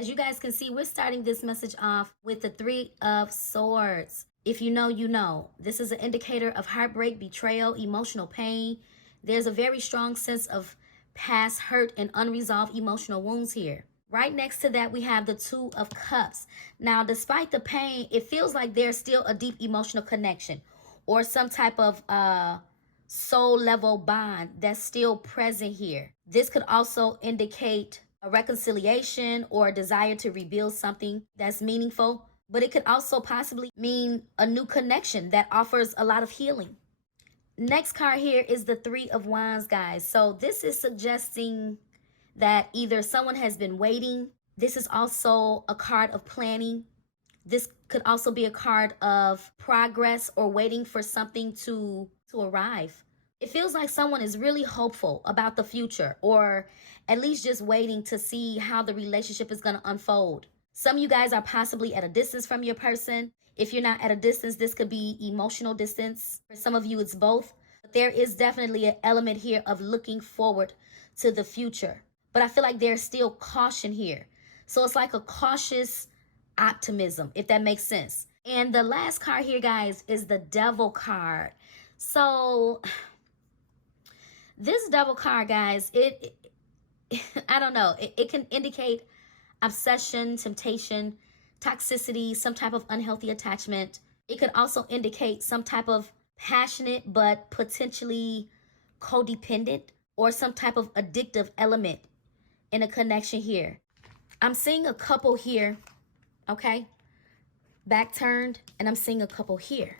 As you guys can see, we're starting this message off with the Three of Swords. If you know, you know. This is an indicator of heartbreak, betrayal, emotional pain. There's a very strong sense of past hurt and unresolved emotional wounds here. Right next to that, we have the Two of Cups. Now, despite the pain, it feels like there's still a deep emotional connection or some type of soul level bond that's still present here. This could also indicate a reconciliation or a desire to rebuild something that's meaningful, but it could also possibly mean a new connection that offers a lot of healing. Next card here is the Three of Wands, guys. So this is suggesting that either someone has been waiting. This is also a card of planning. This could also be a card of progress or waiting for something to arrive. It feels like someone is really hopeful about the future, or at least just waiting to see how the relationship is going to unfold. Some of you guys are possibly at a distance from your person. If you're not at a distance, this could be emotional distance. For some of you, it's both. But there is definitely an element here of looking forward to the future. But I feel like there's still caution here. So it's like a cautious optimism, if that makes sense. And the last card here, guys, is the Devil card. So this Devil card, guys, I don't know. It can indicate obsession, temptation, toxicity, some type of unhealthy attachment. It could also indicate some type of passionate but potentially codependent or some type of addictive element in a connection here. I'm seeing a couple here, okay? Back turned, and I'm seeing a couple here.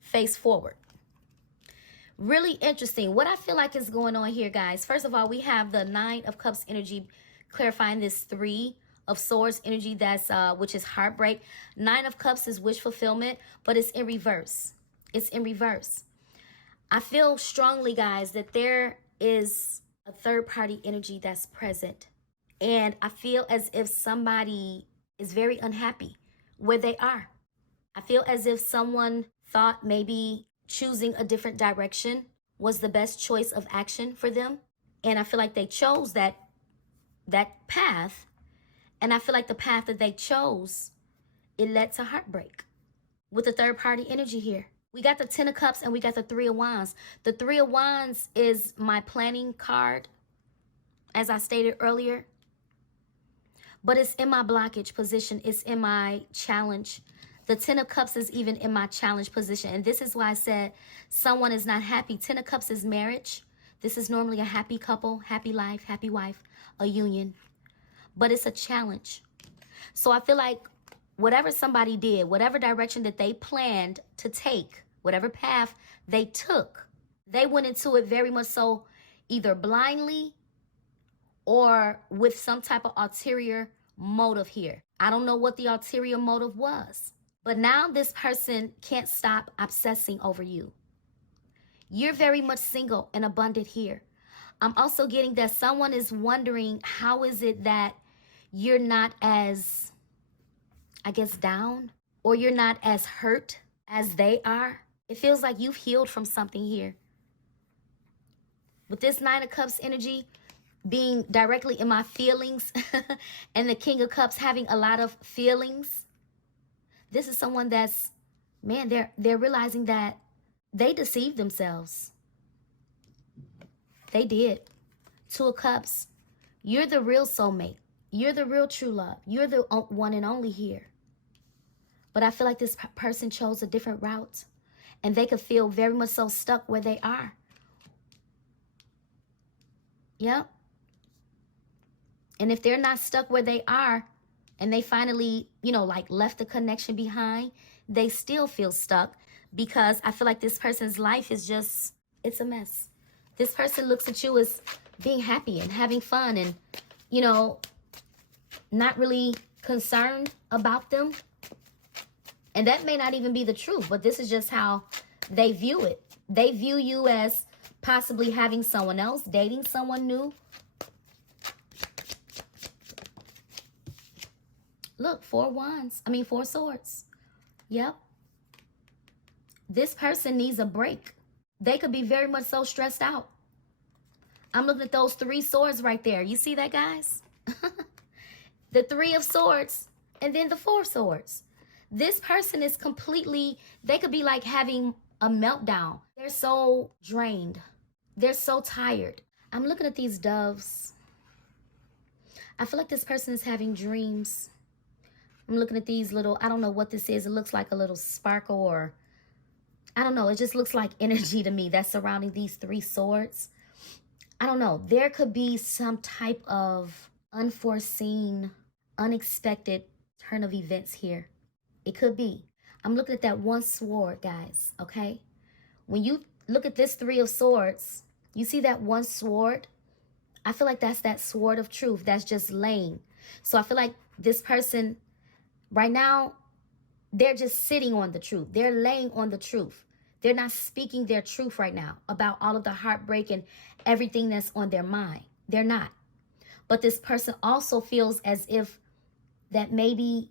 Face forward. Really interesting. What I feel like is going on here, guys. First of all, we have the Nine of Cups energy clarifying this Three of Swords energy, that's which is heartbreak. Nine of Cups is wish fulfillment, but it's in reverse. It's in reverse. I feel strongly, guys, that there is a third party energy that's present. And I feel as if somebody is very unhappy where they are. I feel as if someone thought maybe choosing a different direction was the best choice of action for them. And I feel like they chose that path. And I feel like the path that they chose, it led to heartbreak with the third party energy here. We got the Ten of Cups and we got the Three of Wands. The Three of Wands is my planning card, as I stated earlier. But it's in my blockage position. It's in my challenge. The Ten of Cups is even in my challenge position. And this is why I said someone is not happy. Ten of Cups is marriage. This is normally a happy couple, happy life, happy wife, a union. But it's a challenge. So I feel like whatever somebody did, whatever direction that they planned to take, whatever path they took, they went into it very much so either blindly or with some type of ulterior motive here. I don't know what the ulterior motive was. But now this person can't stop obsessing over you. You're very much single and abundant here. I'm also getting that someone is wondering, how is it that you're not as, I guess, down, or you're not as hurt as they are? It feels like you've healed from something here. With this Nine of Cups energy being directly in my feelings and the King of Cups having a lot of feelings, this is someone that's, man, they're realizing that they deceived themselves. They did. Two of Cups. You're the real soulmate. You're the real true love. You're the one and only here. But I feel like this person chose a different route. And they could feel very much so stuck where they are. Yep. And if they're not stuck where they are, and they finally, like left the connection behind, they still feel stuck because I feel like this person's life is just, it's a mess. This person looks at you as being happy and having fun and, not really concerned about them. And that may not even be the truth, but this is just how they view it. They view you as possibly having someone else, dating someone new. Look, Four Swords. Yep. This person needs a break. They could be very much so stressed out. I'm looking at those 3 swords right there. You see that, guys? the Three of Swords, and then the Four of Swords. This person is completely, they could be like having a meltdown. They're so drained. They're so tired. I'm looking at these doves. I feel like this person is having dreams. I'm looking at these little, I don't know what this is. It looks like a little sparkle, or I don't know. It just looks like energy to me that's surrounding these three swords. I don't know. There could be some type of unforeseen, unexpected turn of events here. It could be. I'm looking at that one sword, guys, okay? When you look at this Three of Swords, you see that one sword? I feel like that's that sword of truth that's just laying. So I feel like this person right now, they're just sitting on the truth. They're laying on the truth. They're not speaking their truth right now about all of the heartbreak and everything that's on their mind. They're not. But this person also feels as if that maybe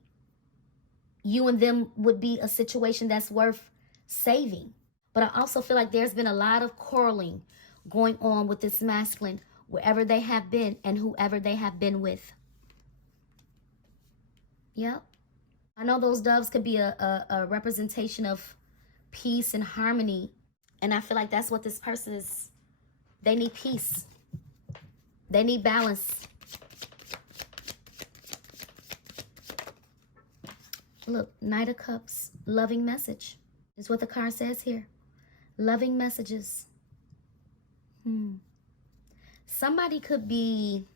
you and them would be a situation that's worth saving. But I also feel like there's been a lot of quarreling going on with this masculine, wherever they have been and whoever they have been with. Yep. I know those doves could be a representation of peace and harmony. And I feel like that's what this person is. They need peace. They need balance. Look, Knight of Cups, loving message is what the card says here. Loving messages. Somebody could be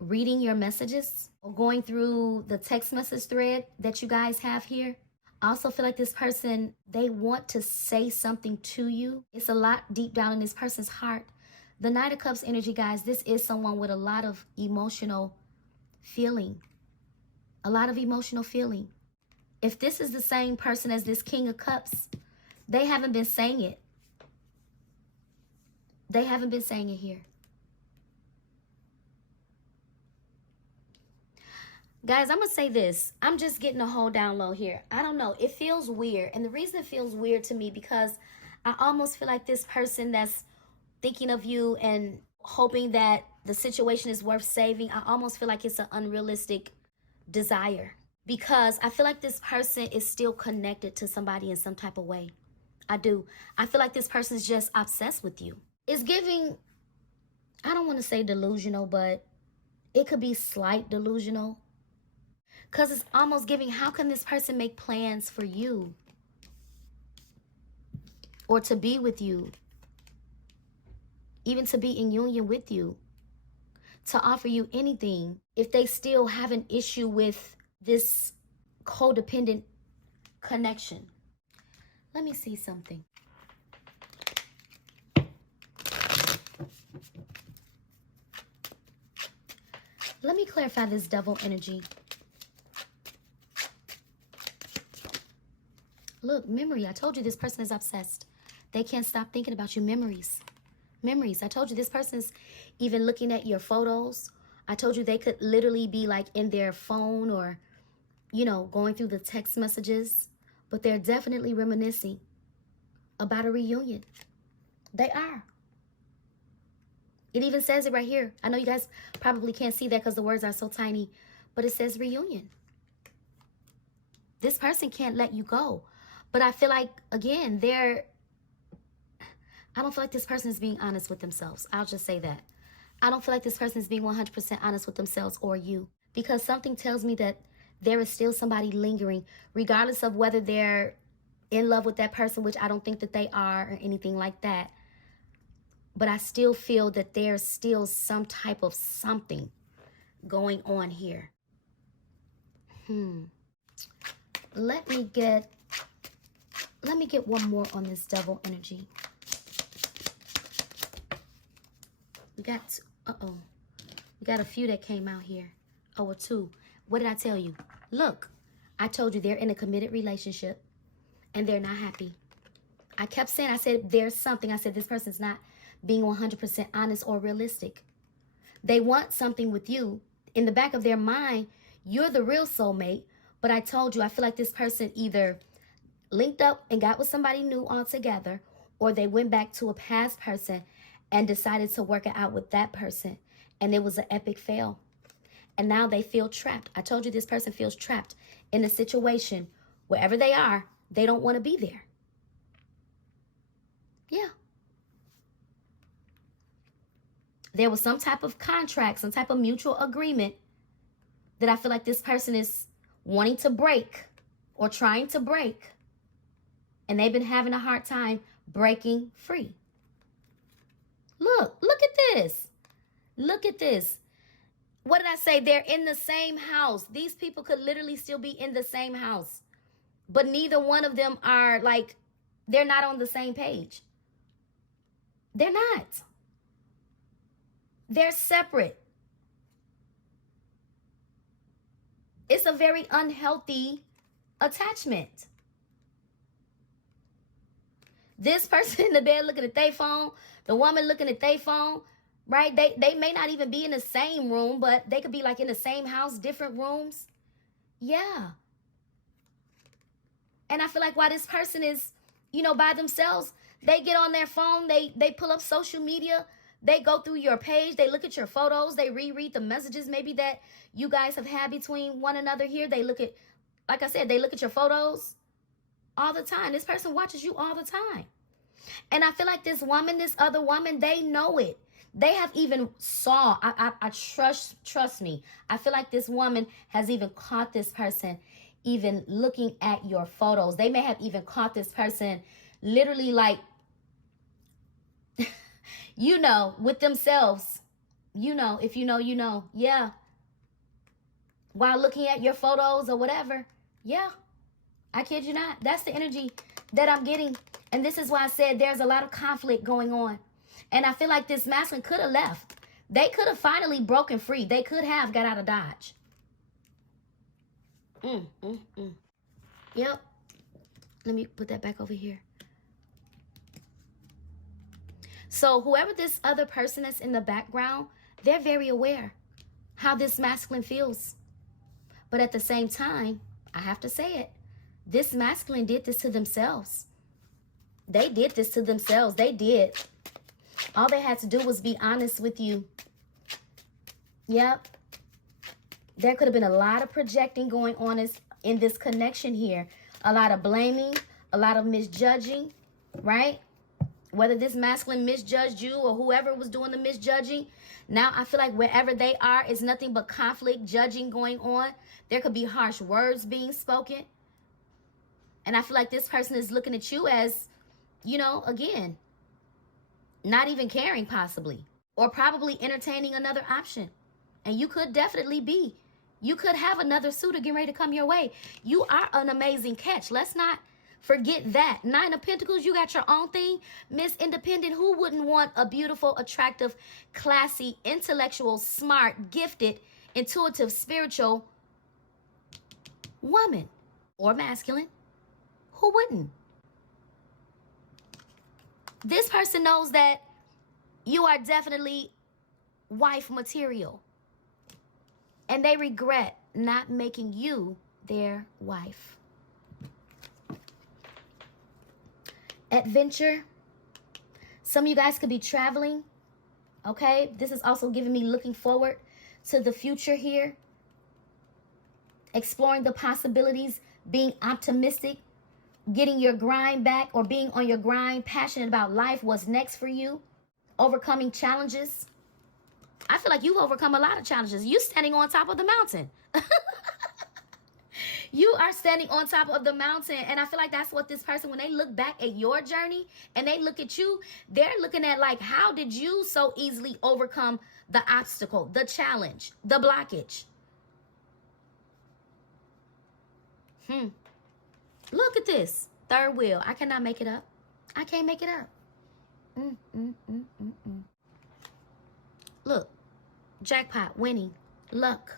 reading your messages or going through the text message thread that you guys have here. I also feel like this person, they want to say something to you. It's a lot deep down in this person's heart. The Knight of Cups energy, guys, this is someone with a lot of emotional feeling. A lot of emotional feeling. If this is the same person as this King of Cups, they haven't been saying it. They haven't been saying it here. Guys, I'm going to say this. I'm just getting a whole down low here. I don't know. It feels weird. And the reason it feels weird to me, because I almost feel like this person that's thinking of you and hoping that the situation is worth saving, I almost feel like it's an unrealistic desire. Because I feel like this person is still connected to somebody in some type of way. I do. I feel like this person is just obsessed with you. It's giving, I don't want to say delusional, but it could be slight delusional. Because it's almost giving, how can this person make plans for you? Or to be with you? Even to be in union with you? To offer you anything, if they still have an issue with this codependent connection. Let me see something. Let me clarify this devil energy. Look, memory. I told you this person is obsessed. They can't stop thinking about you. Memories. Memories. I told you this person's even looking at your photos. I told you they could literally be like in their phone or, you know, going through the text messages. But they're definitely reminiscing about a reunion. They are. It even says it right here. I know you guys probably can't see that because the words are so tiny, but it says reunion. This person can't let you go. But I feel like, again, I don't feel like this person is being honest with themselves. I'll just say that. I don't feel like this person is being 100% honest with themselves or you. Because something tells me that there is still somebody lingering, regardless of whether they're in love with that person, which I don't think that they are or anything like that. But I still feel that there's still some type of something going on here. Let me get one more on this devil energy. We got, we got a few that came out here. Oh, or two. What did I tell you? Look, I told you they're in a committed relationship and they're not happy. I kept saying, I said, there's something. I said, this person's not being 100% honest or realistic. They want something with you. In the back of their mind, you're the real soulmate. But I told you, I feel like this person either linked up and got with somebody new altogether, or they went back to a past person and decided to work it out with that person. And it was an epic fail. And now they feel trapped. I told you this person feels trapped in a situation. Wherever they are, they don't want to be there. Yeah. There was some type of contract, some type of mutual agreement that I feel like this person is wanting to break or trying to break. And they've been having a hard time breaking free. Look at this. Look at this. What did I say? They're in the same house. These people could literally still be in the same house. But neither one of them are like, they're not on the same page. They're not. They're separate. It's a very unhealthy attachment. This person in the bed looking at their phone, the woman looking at their phone, right? They may not even be in the same room, but they could be like in the same house, different rooms. Yeah. And I feel like while this person is, you know, by themselves, they get on their phone, they pull up social media, they go through your page, they look at your photos, they reread the messages maybe that you guys have had between one another here. They look at, like I said, they look at your photos all the time. This person watches you all the time. And I feel like this woman, this other woman, they know it. They have even saw, I trust me. I feel like this woman has even caught this person even looking at your photos. They may have even caught this person literally like, you know, with themselves. You know, if you know, you know. Yeah. While looking at your photos or whatever. Yeah. I kid you not. That's the energy that I'm getting. And this is why I said there's a lot of conflict going on. And I feel like this masculine could have left. They could have finally broken free. They could have got out of Dodge. Yep. Let me put that back over here. So whoever this other person that's in the background, they're very aware how this masculine feels. But at the same time, I have to say it, this masculine did this to themselves. They did this to themselves. They did. All they had to do was be honest with you. Yep. There could have been a lot of projecting going on in this connection here. A lot of blaming, a lot of misjudging, right? Whether this masculine misjudged you or whoever was doing the misjudging. Now I feel like wherever they are is nothing but conflict, judging going on. There could be harsh words being spoken. And I feel like this person is looking at you as, you know, again, not even caring possibly. Or probably entertaining another option. And you could definitely be. You could have another suitor getting ready to come your way. You are an amazing catch. Let's not forget that. 9 of Pentacles, you got your own thing. Miss Independent, who wouldn't want a beautiful, attractive, classy, intellectual, smart, gifted, intuitive, spiritual woman or masculine? Who wouldn't? This person knows that you are definitely wife material. And they regret not making you their wife. Adventure. Some of you guys could be traveling. Okay. This is also giving me looking forward to the future here. Exploring the possibilities. Being optimistic. Getting your grind back or being on your grind. Passionate about life. What's next for you. Overcoming challenges. I feel like you've overcome a lot of challenges. You're standing on top of the mountain. You are standing on top of the mountain. And I feel like that's what this person, when they look back at your journey and they look at you, they're looking at like, how did you so easily overcome the obstacle, the challenge, the blockage? Look at this. Third wheel. I cannot make it up. I can't make it up. Look. Jackpot, winning, luck,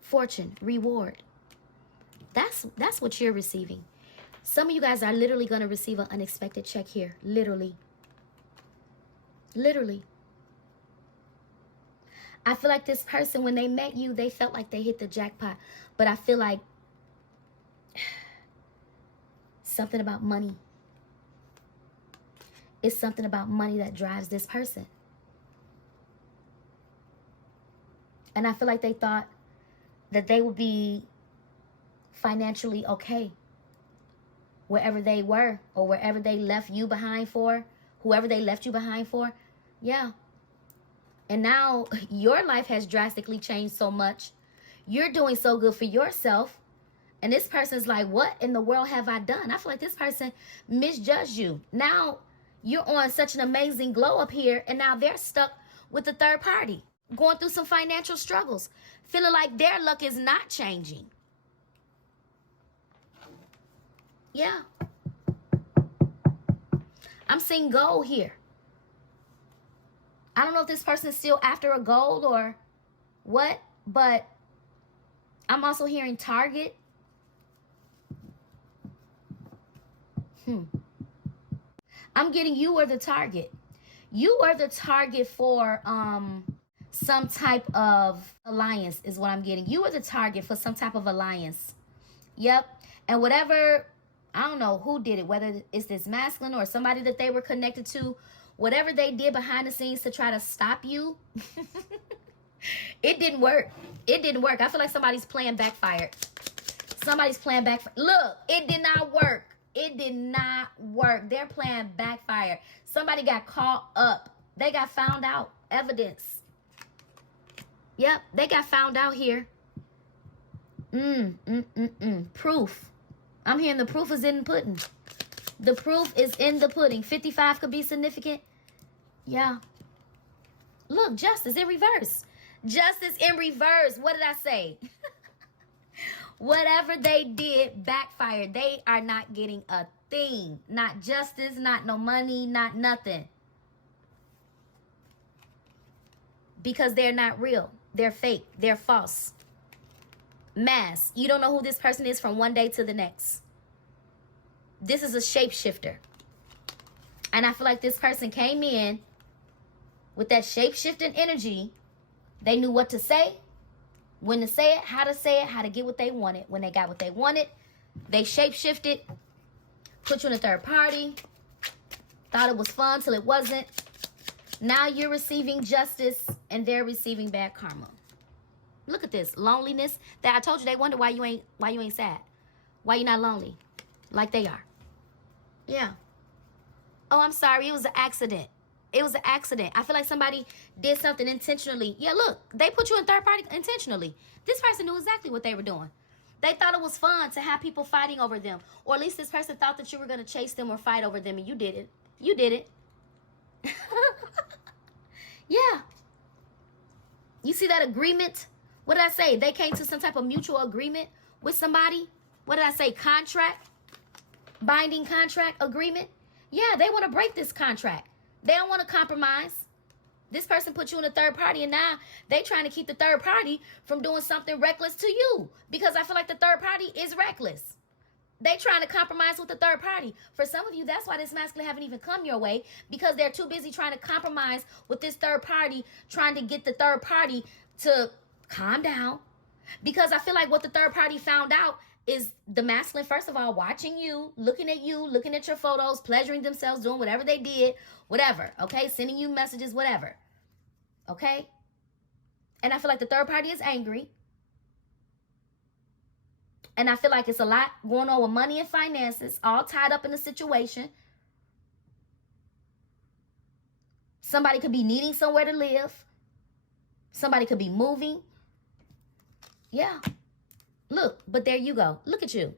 fortune, reward. That's what you're receiving. Some of you guys are literally going to receive an unexpected check here. Literally. Literally. I feel like this person, when they met you, they felt like they hit the jackpot. But I feel like something about money It's something about money that drives this person. And I feel like they thought that they would be financially okay wherever they were, or wherever they left you behind for, whoever they left you behind for. Yeah. And now your life has drastically changed so much. You're doing so good for yourself. And this person's like, what in the world have I done? I feel like this person misjudged you. Now you're on such an amazing glow up here, and now they're stuck with the third party, going through some financial struggles, feeling like their luck is not changing. Yeah. I'm seeing goal here. I don't know if this person is still after a goal or what, but I'm also hearing target. I'm getting you are the target. You are the target for some type of alliance is what I'm getting. You are the target for some type of alliance. Yep. And whatever, I don't know who did it, whether it's this masculine or somebody that they were connected to, whatever they did behind the scenes to try to stop you, it didn't work. It didn't work. I feel like somebody's plan backfired. Somebody's plan backfired. Look, it did not work. It did not work. Their plan backfired. Somebody got caught up. They got found out. Evidence. Yep, they got found out here. Proof. I'm hearing the proof is in the pudding. The proof is in the pudding. 55 could be significant. Yeah. Look, justice in reverse. Justice in reverse. What did I say? Whatever they did backfired. They are not getting a thing. Not justice, not no money, not nothing. Because they're not real. They're fake. They're false. Mask. You don't know who this person is from one day to the next. This is a shapeshifter. And I feel like this person came in with that shape-shifting energy. They knew what to say, when to say it, how to get what they wanted. When they got what they wanted, they shape-shifted, put you in a third party, thought it was fun till it wasn't. Now you're receiving justice and they're receiving bad karma. Look at this loneliness. That I told you they wonder why you ain't sad. Why you not lonely like they are. Yeah. Oh, I'm sorry. It was an accident. It was an accident. I feel like somebody did something intentionally. Yeah, look, they put you in third party intentionally. This person knew exactly what they were doing. They thought it was fun to have people fighting over them. Or at least this person thought that you were going to chase them or fight over them, and you did it. You did it. Yeah. You see that agreement? What did I say? They came to some type of mutual agreement with somebody. What did I say? Contract? Binding contract agreement? Yeah, they want to break this contract. They don't want to compromise. This person put you in a third party, and now they trying to keep the third party from doing something reckless to you, because I feel like the third party is reckless. They trying to compromise with the third party. For some of you, that's why this masculine haven't even come your way, because they're too busy trying to compromise with this third party, trying to get the third party to calm down. Because I feel like what the third party found out is the masculine, first of all, watching you, looking at your photos, pleasuring themselves, doing whatever they did, whatever, okay? Sending you messages, whatever, okay? And I feel like the third party is angry. And I feel like it's a lot going on with money and finances, all tied up in the situation. Somebody could be needing somewhere to live. Somebody could be moving. Yeah. Look, but there you go. Look at you.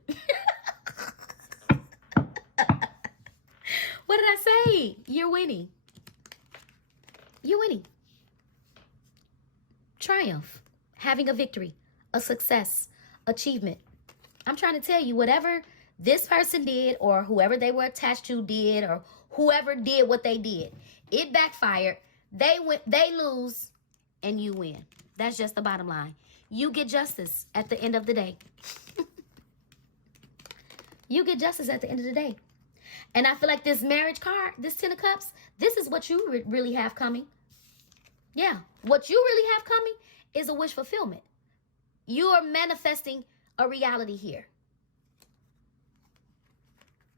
What did I say? You're winning. You're winning. Triumph. Having a victory. A success. Achievement. I'm trying to tell you, whatever this person did, or whoever they were attached to did, or whoever did what they did, it backfired. They lose, and you win. That's just the bottom line. You get justice at the end of the day. You get justice at the end of the day. And I feel like this marriage card, this 10 of Cups, this is what you really have coming. Yeah. What you really have coming is a wish fulfillment. You are manifesting a reality here.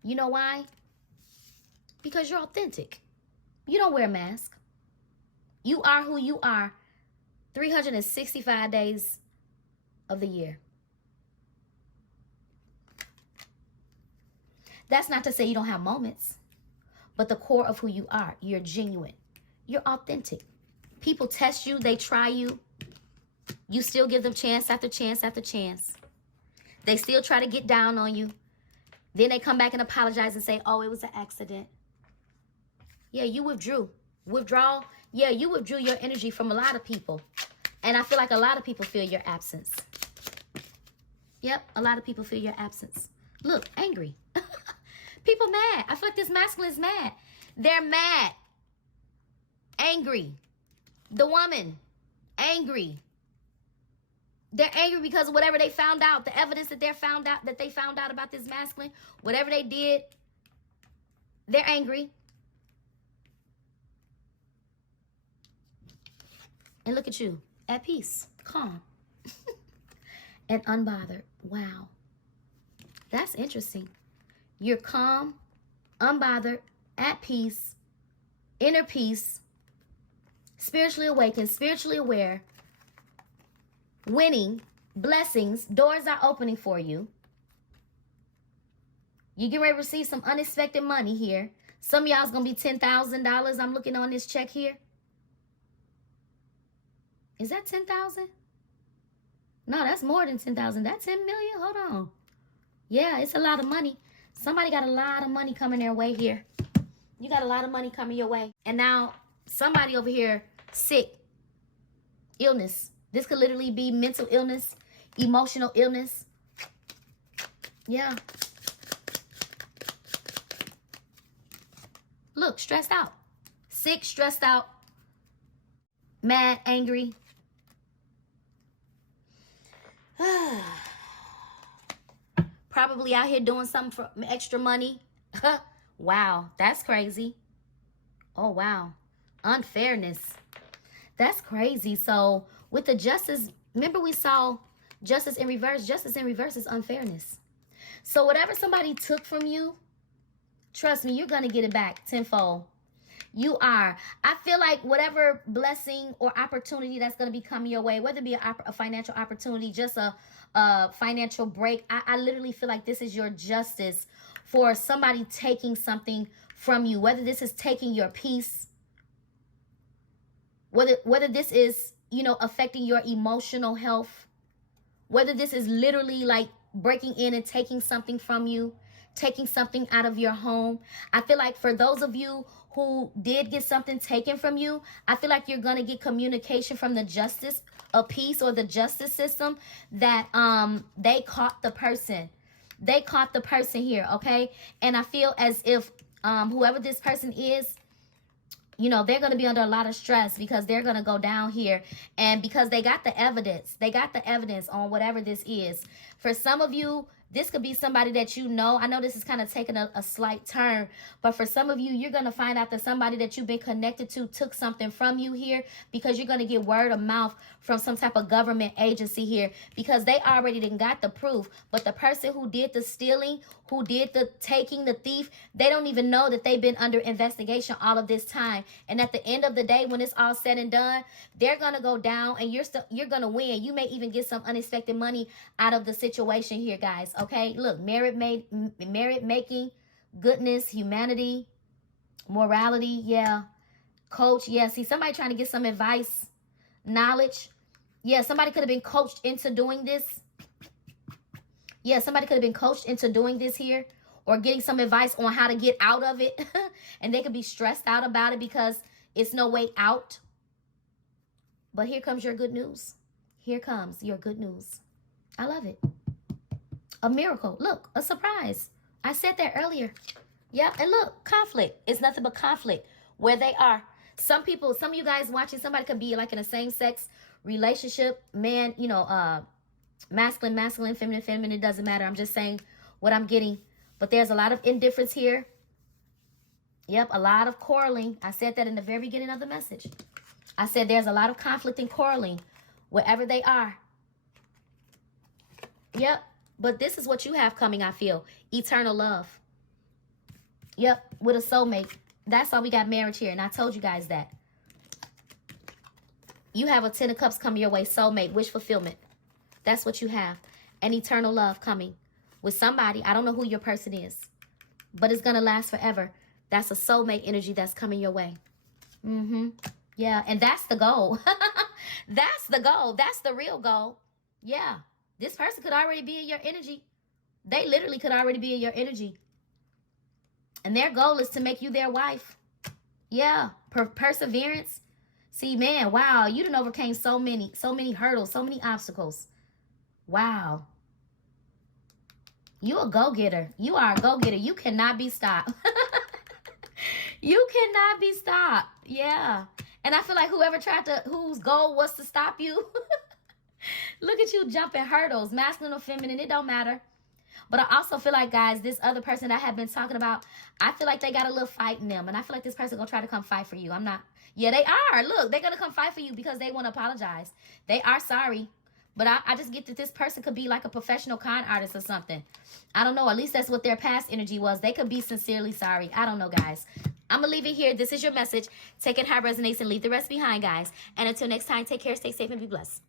You know why? because you're authentic. You don't wear a mask. You are who you are 365 days of the year. That's not to say you don't have moments, but the core of who you are, you're genuine. You're authentic. People test you, they try you. You still give them chance after chance after chance. They still try to get down on you. Then they come back and apologize and say, oh, it was an accident. Yeah, you withdrew. Withdrawal. Yeah, you withdrew your energy from a lot of people. And I feel like a lot of people feel your absence. Yep, a lot of people feel your absence. Look, angry. People mad. I feel like this masculine is mad. They're mad. Angry. The woman, angry. They're angry because of whatever they found out, the evidence that they found out about this masculine, whatever they did, they're angry. And look at you, at peace, calm, and unbothered. Wow. That's interesting. You're calm, unbothered, at peace, inner peace, spiritually awakened, spiritually aware, winning, blessings, doors are opening for you. You get ready to receive some unexpected money here. Some of y'all's going to be $10,000. I'm looking on this check here. Is that 10,000? No, that's more than 10,000. That's 10 million. Hold on. Yeah, it's a lot of money. Somebody got a lot of money coming their way here. You got a lot of money coming your way. And now somebody over here sick, illness. This could literally be mental illness, emotional illness. Yeah. Look, stressed out. Sick, stressed out, mad, angry. Probably out here doing something for extra money. Wow, that's crazy. Oh, wow. Unfairness. That's crazy. So with the justice, remember we saw justice in reverse. Justice in reverse is unfairness. So whatever somebody took from you, trust me, you're going to get it back tenfold. You are. I feel like whatever blessing or opportunity that's going to be coming your way, whether it be a financial opportunity, just a financial break, I literally feel like this is your justice for somebody taking something from you, whether this is taking your peace, whether this is, you know, affecting your emotional health, whether this is literally like breaking in and taking something from you, taking something out of your home. I feel like for those of you who did get something taken from you, I feel like you're going to get communication from the justice of peace or the justice system that they caught the person. They caught the person here, okay? And I feel as if whoever this person is, you know, they're going to be under a lot of stress because they're going to go down here. And because they got the evidence. They got the evidence on whatever this is. For some of you, this could be somebody that you know. I know this is kind of taking a slight turn, but for some of you, you're going to find out that somebody that you've been connected to took something from you here, because you're going to get word of mouth from some type of government agency here, because they already done got the proof. But the person who did the stealing, who did the taking, the thief, they don't even know that they've been under investigation all of this time. And at the end of the day, when it's all said and done, they're going to go down and you're going to win. You may even get some unexpected money out of the situation here, guys. Okay, look, merit making, goodness, humanity, morality, yeah. Coach, yeah. See, somebody trying to get some advice, knowledge. Yeah, somebody could have been coached into doing this. Yeah, somebody could have been coached into doing this here, or getting some advice on how to get out of it. And they could be stressed out about it because it's no way out. But here comes your good news. Here comes your good news. I love it. A miracle. Look, a surprise. I said that earlier. Yeah, and look, conflict. It's nothing but conflict where they are. Some people, some of you guys watching, somebody could be like in a same-sex relationship. Man, you know, masculine, feminine. It doesn't matter. I'm just saying what I'm getting. But there's a lot of indifference here. Yep, a lot of quarreling. I said that in the very beginning of the message. I said there's a lot of conflict and quarreling wherever they are. Yep. But this is what you have coming, I feel. Eternal love. Yep, with a soulmate. That's why we got marriage here. And I told you guys that. You have a 10 of Cups coming your way. Soulmate. Wish fulfillment. That's what you have. An eternal love coming with somebody. I don't know who your person is, but it's going to last forever. That's a soulmate energy that's coming your way. Yeah, and that's the goal. That's the goal. That's the real goal. Yeah, this person could already be in your energy. They literally could already be in your energy. And their goal is to make you their wife. Yeah, perseverance. See, man, wow, you done overcame so many hurdles, so many obstacles. Wow. You a go-getter. You are a go-getter. You cannot be stopped. You cannot be stopped. Yeah. And I feel like whose goal was to stop you, look at you jumping hurdles, masculine or feminine, it don't matter. But I also feel like, guys, this other person that I have been talking about, I feel like they got a little fight in them. And I feel like this person gonna try to come fight for you. I'm not. Yeah, they are. Look, they're gonna come fight for you because they want to apologize. They are sorry. But I just get that this person could be like a professional con artist or something. I don't know. At least that's what their past energy was. They could be sincerely sorry. I don't know, guys. I'm going to leave it here. This is your message. Take it how it resonates and leave the rest behind, guys. And until next time, take care, stay safe, and be blessed.